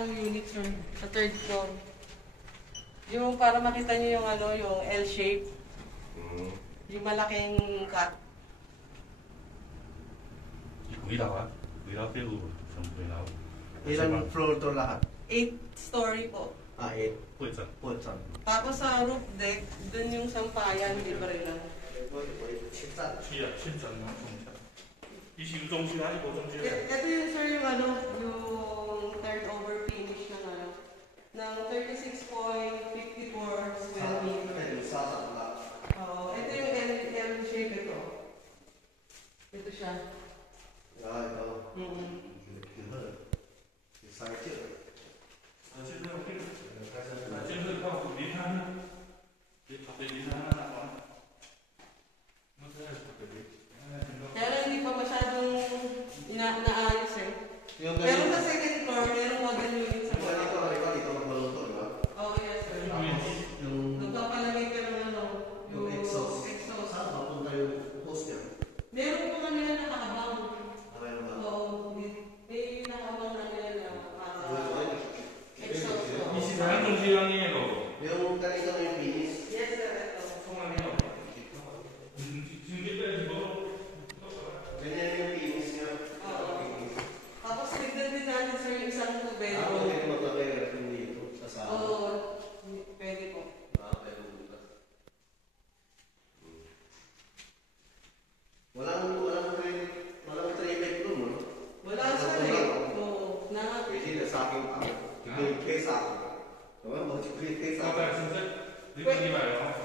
small unit, sir, sa third floor. Yung para makita niyo yung ano, yung L shape. Yung malaking cut. Ilang floor to lahat? 8-story po. 8. Putsan. Tapos sa roof deck, dun yung sampayan, libre lang. Ito yung sir yung ano, yung third over finish ng ano, ng 36.54 square meter. Oo, ito yung L shape ito. Ito siya. Ito. Kaya lang hindi pa masyadong naayos eh. Pero sa second floor, merong model unit sa baba. Dito magbaluto, di ba? Oo, yes sir. Nagpapalamig ka ng ano, Yung exhaust. Saan mapunta yung hose niya? Meron po ano yan nakahabang. Meron ba? Oo, may nakahabang na yan na para exhaust ko. Yung kanina yung finish. Yes sir, ito. Ganyan yung finish niya. Oo. Tapos tignan din natin sir yung isang tubig. Pwede maglagay yung dito sa sala. Oo, pwede po. Pwede bukas. Walang 3 bedroom, no? Wala sir eh. Oo, Pwede na sa akin pa. Ipilipay sa akin. Diba? Mag-ipilipay sa akin.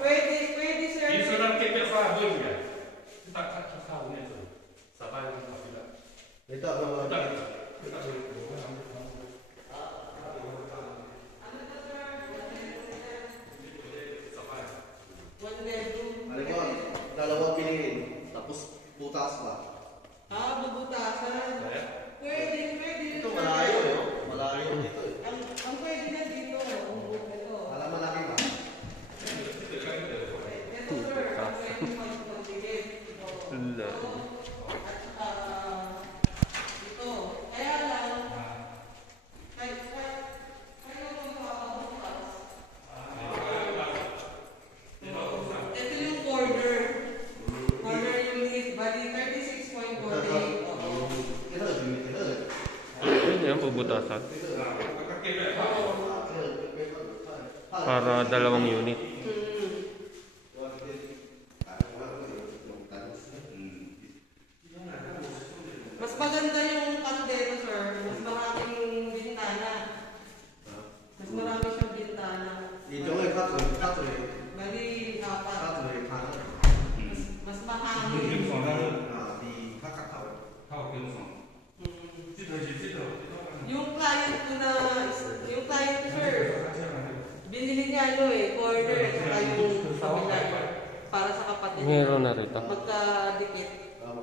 Pwede sir. Ito, ano mga One bedroom. Alam mo, dalawang piliin. Tapos butas ba? Bubutasan. Pwede. Ito malayo, no? Malayo dito. Ang pwede na dito. Ito. Alam mo laki ba? Ito sir. Ang pwede pagpagpigit. Ito. At saka ito. Kaya lang, kayo magpapabukas. Ito yung corner. Corner unit. Bali 36.48. Oo. Yun yan, pubutasan. Para dalawang unit. Mas maganda yung kandero, sir. Mas maraming bintana. Mas marami siyang bintana. Dito nga, kato eh. Bali, apat. Kato eh, kato. Mas mahangin. Di kakataw. Yung client ko, sir, binili niya corner, saka yung kabila para sa kapatid. Meron na rito. Magkadikit. Oo.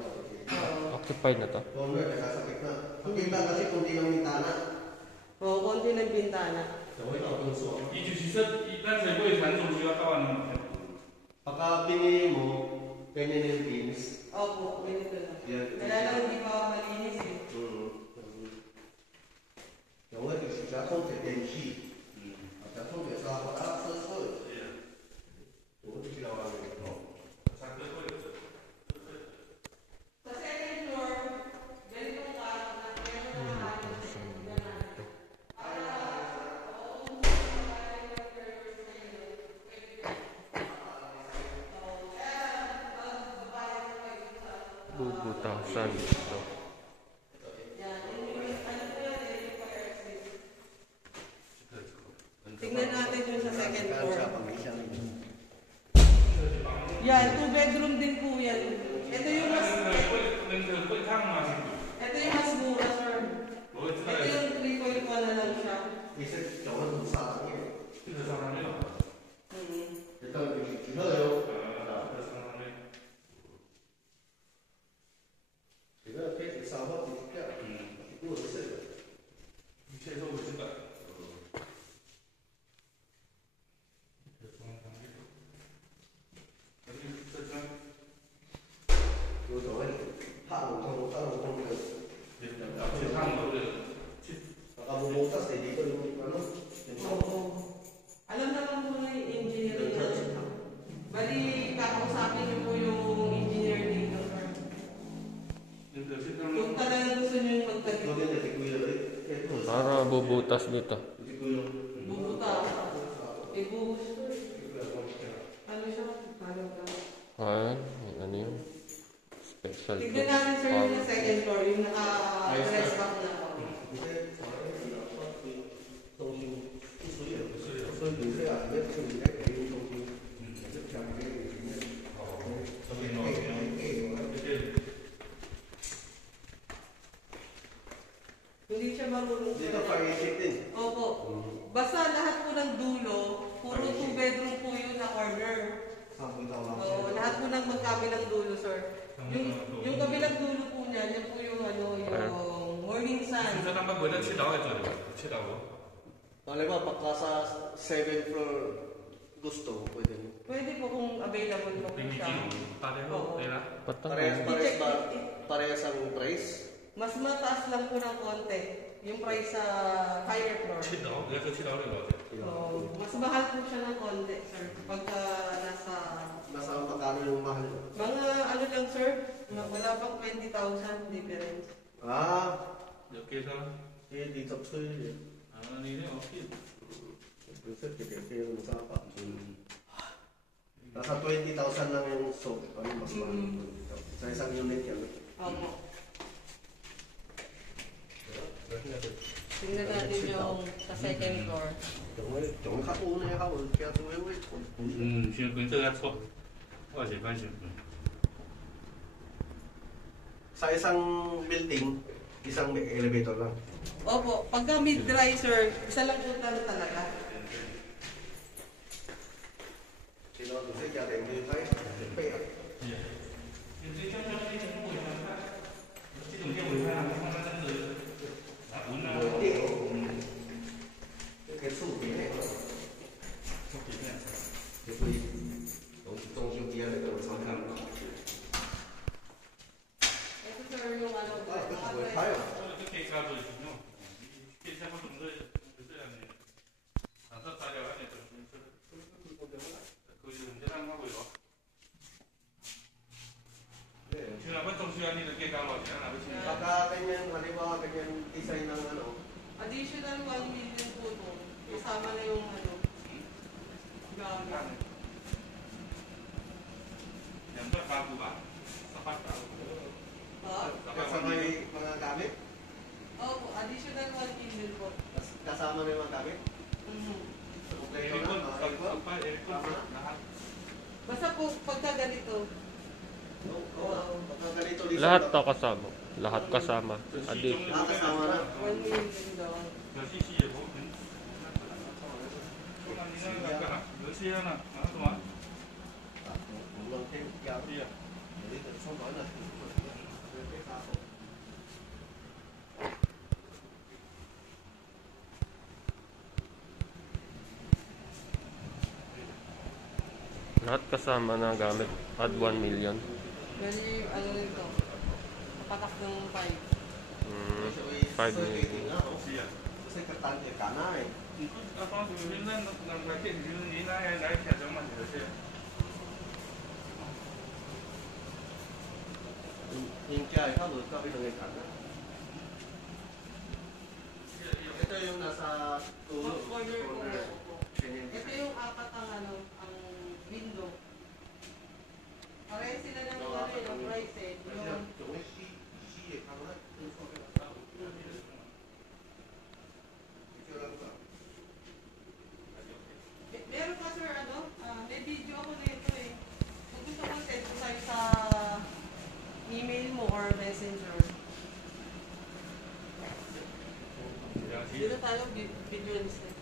Occupied na to. Longer, nakasakit na. Ang kita kasi kung di ng bintana. Oo, konti ng bintana. Gawin ako kung so. 依据其实一般才会传总需要到你。 Pagka pinili mo, ganyan yung pins. Opo, ganito lang. Yan. Kaya lang hindi pa malinis eh. 有问题是夹缝这边细，夹缝这上把它撕碎，我就知道了。 Sa second floor, ganitong kaso na meron na ayos. Bubutasan dito. Tignan natin yung sa second floor. Yan, 2 bedroom din po yan. Ito yung mas mura, sir. Ito yung 3.1 na lang siya. 이제 영어는 사람이에요. 사람이요? 일단 이렇게 길어요. 제가 Para bubutas dito. Bubuta. Ibuhos. Ano siya? Ano ka? Ayan, ano yun? Special Tignan natin sir yung second floor, yung naka-dress back na ako. 中心所以你这样也是你在培育中心，也是想给里面Hindi siya marunong Dito sir. fire check din. Opo. Basta lahat po ng dulo, puro 2 bedroom po yun na corner. 上回到了。 Oo, lahat po ng magkabilang dulo, sir. Yung kabilang dulo po niyan, yan po yung ano, yung morning 你 sun. 说他们回到七楼在这里吧？七楼。 Halimbawa, pagka sa 7th floor gusto, pwede mo. Pwede po kung available po po 你 siya. 8楼对啦。 Patay. Parehas ba? Parehas ang price? Mas mataas lang po ng konti yung price sa higher floor. 七楼，你要说七楼6楼。 So, mas mahal po siya ng konti, sir. Pagka nasa... Nasa magkano yung mahal? Mga ano lang, sir, wala pang 20,000 difference. Ah, 有计算？ eh, dito po yun. 啊，你那 OK。 Gusto, kaya yung usapan. Nasa 20,000 lang yung soap. Ano mas mahal? Sa isang unit yan. Opo. Tingnan natin yung sa second floor. 仲較好咧，較其實仲會先跟这个错，我是关系。 Sa isang building, isang elevator lang. Opo, pagka mid-dry, sir, isa lang po talaga. Sino kasi kaya tayo yung tayo? Pay. 嘅數據咧，就會中小啲咧都會參加。 Ito, sir, yung ano, Ah, gusto ko tayo. 这可以差不多行了，可以差不多这样的，啊，这材料还得可以，你让他回了。去那边中需要你的给高了，你让哪个去？ Pagka ganyan, halimbawa ganyan design ng ano, additional 1 million po to. Kasama na yung ano, gamit. 两段发布吧，八八。 Ha? kasama yung mga gamit, Opo, additional 1 million po. kasama na yung mga gamit. Mhm. So, kompleto na, mga aircon. Tama na. Basta po, pagka ganito, Oo, pagka ganito design. Lahat to kasama. Lahat kasama. Addition. Kasama na. 1 million daw. 有细细的不？那你那个干嘛？有些呢？啊什么？ Ulang kayo, kaya dito, so ba na? Lahat kasama na gamit. Add 1 million. Bali, ano nito, patak ng 5. 5 million. Kasi katanya ka na eh. 你不啊，帮主任那来电，你来调整嘛，你的是。 Yung kaya ikaw, doon ka pinangay ka na. Ito yung nasa Corner po. Ganyan. Ito yung apat ang ano, ang window. Pareho sila ng ano yung price eh. Yung 總會試下啦，都錯嘅。meron pa sir, ano, may video ako nito eh. Kung gusto ko send ko sa'yo sa email mo or messenger. Dito tayo, video instead.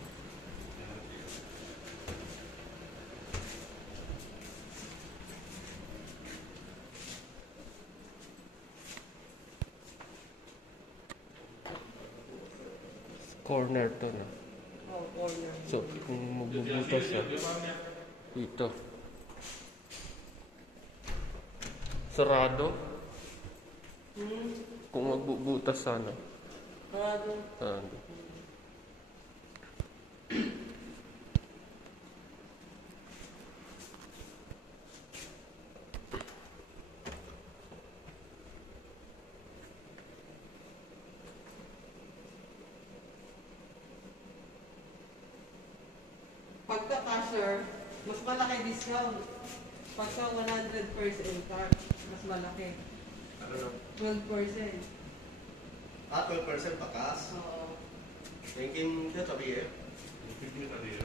Corner to na. Oh, corner. So, kung magbubutas siya, dito. Sarado. Kung magbubutas sana. Sarado. Sarado. Pagka cashier, mas malaki discount. Pagka 100% card, mas malaki. Ano na? 12%. 12% pakas. Oo. Thinking nyo tabi eh. Hindi ka din.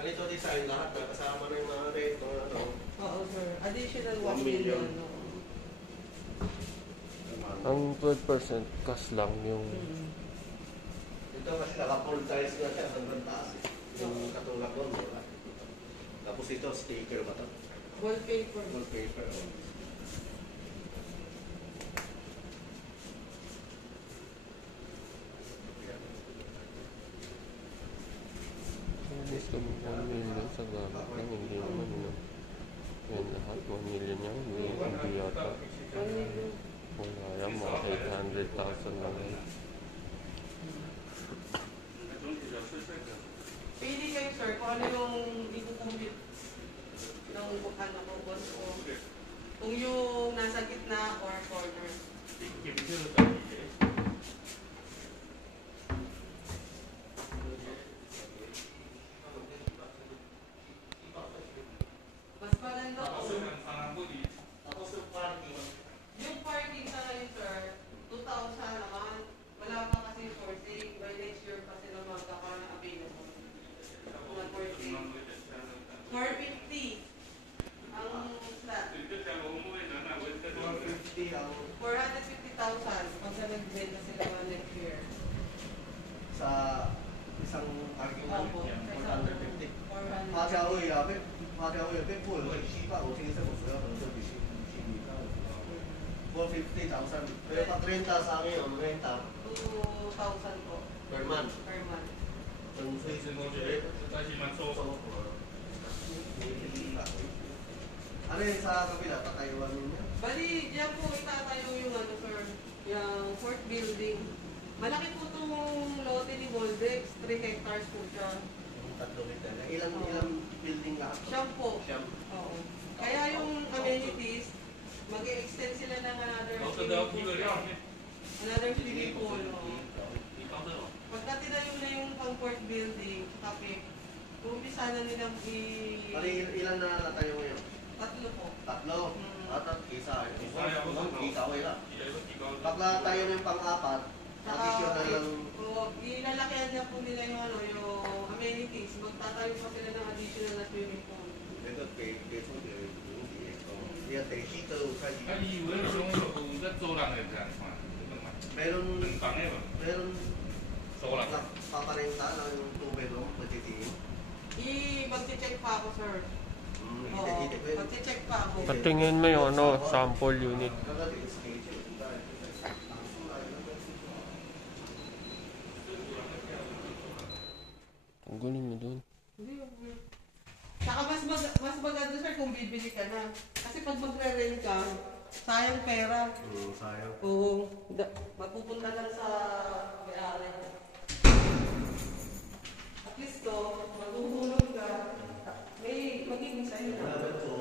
Ganito design lahat na kasama na yung mga rate, mga ano. Oo, sir. Additional 1 1 million. million. Oo. Ang 12% cash lang yung Ito kasi naka-full size na siya sa taas eh. Yung katulad doon, wala. Tapos ito, sticker ba ito? Wallpaper. Wallpaper. Alis kami 1 million sa gamit lang, hindi naman yun. Yan lahat, 1 million yan, hindi yata. 1 million. Wala yan, mga 800,000 lang yan. Pili kayo, sir, kung ano yung ikukumpit ng ano ko, boss ko. Kung yung nasa gitna or corner. Mas maganda ko. Tapos yung parking. Yung parking sa ngayon, sir, 2,000 naman. Wala pa kasi for sale. By next year pa sila magkakaroon ng available. Mga for sale. 450 ang slot. 150 ang 450,000 pagka nagbenta sila mga next year. sa isang parking lot. Opo. 450. 400. 花价位啊，花价位被不会稀饭，我听说我主要可能就比稀饭。450,000. Pero pag renta sa amin, ang renta 2,000 po per month. per month. Ang suisun mo siya. Ano yun sa kabila? Patayuan ninyo? Bali, diyan po itatayo yung ano, sir, yung fourth building. Malaki po itong lote ni Voldex, 3 hectares po siya. Yung 3 meter. Ilang building lahat? Siyam po. Siyam. Oo. Kaya yung amenities, mag-extend sila ng another swimming pool. Another swimming pool. Oo. Pagka tinayo na yung pang fourth building, kape, umpisa na nilang Pari ilan na natayo ngayon? 3 po. 3. Mm. At isa. Isa okay lang. Pag Pagla tayo ng pang-apat, additional lang. Ilalakihan na po nila yung, ano, yung amenities. Magtatayo pa sila ng additional na swimming pool. 那个给出给营地，也得西都开始。 以為種有在走廊嘅這樣嘛， Meron 兩房嘅嘛， meron 走廊。 paparenta ng 2 bedroom magtitingin. Mag-check pa ako, sir. Oo. Hiti-hiti ko yun. Mag-check pa ako. Patingin mo yung ano, sample unit. Kagati schedule. Tanggalin mo dun. Hindi, okay. Saka mas maganda, sir, kung bibili ka na. Kasi pag magre-rent ka, sayang pera. Sayang. Oo. Mapupunta lang sa may-ari. At least to, maghuhulog ka. May magiging sa'yo na. Wala ba ito?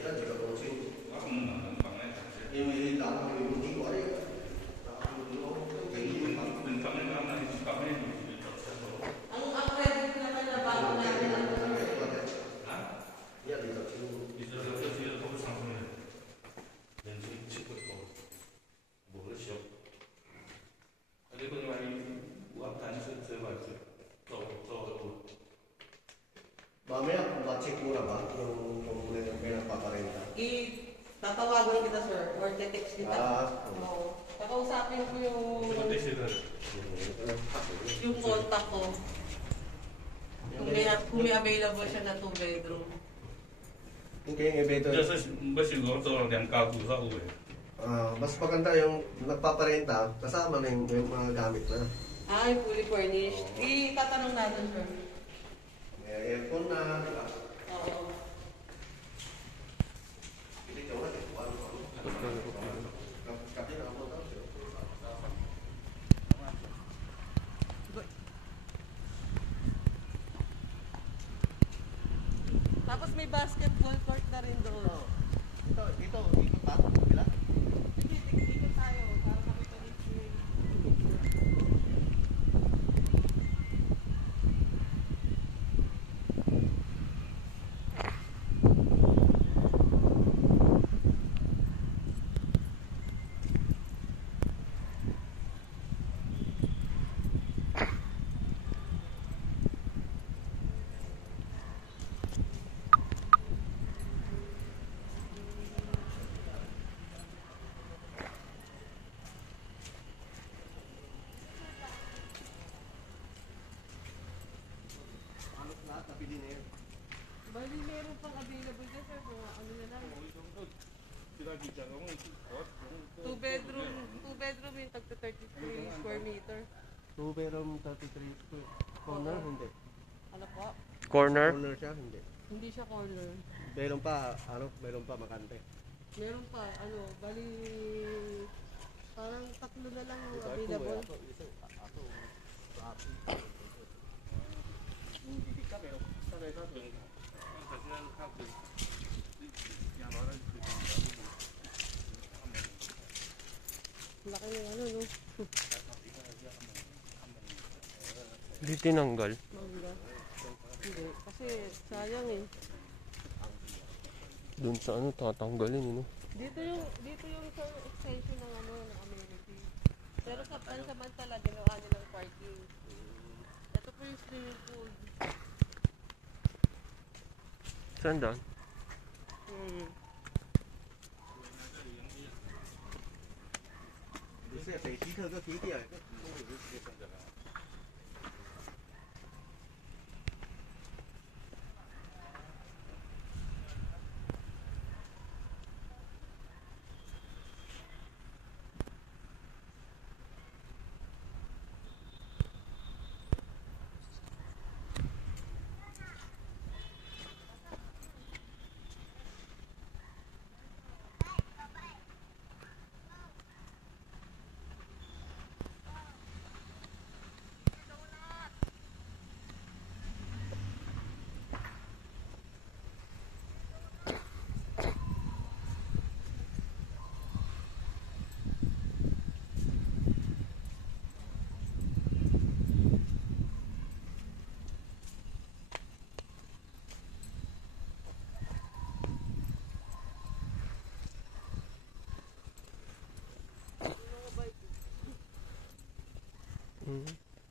Yan, di ka konsing. Ako muna ng pangay. Yung lang, hindi ko rin. Ng pangay na naisip kami. Ang credit naman na bago natin ang Yan, dito. Dito sa dito ko sa mga. Dan sini cikgu ko. Boleh siap. Ada ko ni mai buat tanya saya so. Mamaya, ma-check mo na ba yung may nagpaparenta? Tatawagan kita, sir, or te-text kita. Oo. Kakausapin ko Seperti sih. yung contact ko. Kung may available siya na 2 bedroom. Okay, beto. 这是不是我做两高度sa uwi. Mas maganda yung nagpaparenta, kasama na yung mga gamit na. Ay, fully furnished. Itatanong natin, sir. May aircon na, di ba? Oo. Hindi ka wala, Kasi na ako daw. Tapos may basketball court na rin doon. Dito, ikot pa, kabila. Sige, tigil tayo para makita ni Chie. Tapi din na yun. Bali, meron pang available dyan, sir. Kung ano na lang. Two bedroom yung tagto 33 square meter. 2 bedroom, 33 square. Corner, hindi. Ano po? Corner? Corner siya, hindi. Hindi siya corner. Meron pa makante. Meron pa, bali, parang tatlo na lang yung available. Laki ng no? Hindi tinanggal. Mangga. Hindi, kasi sayang eh. Doon sa ano, tatanggalin, Dito yung sir, extension ng ng amenity. Pero sa pansamantala, ginawa nilang parking. Ito po yung swimming pool. Saan doon? Kasi sa isita ka kiki ay.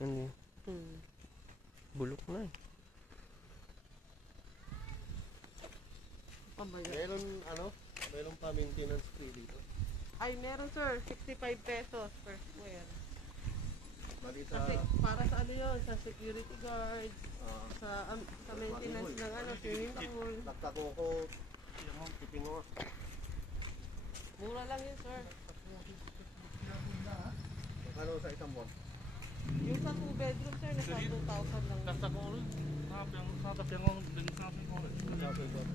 Ano bulok na eh. Meron pa maintenance free dito. Ay, meron sir, 65 pesos per square. Bali Kasi para sa ano yun, sa security guard, sa maintenance ng swimming pool. Nakakoko, tipingo. Mura lang yun sir. Ano sa isang buwan? Yung sa 2 bedroom sir, nasa 2,000 lang. Nasa ko rin. Sa tapyang din sa akin ko rin.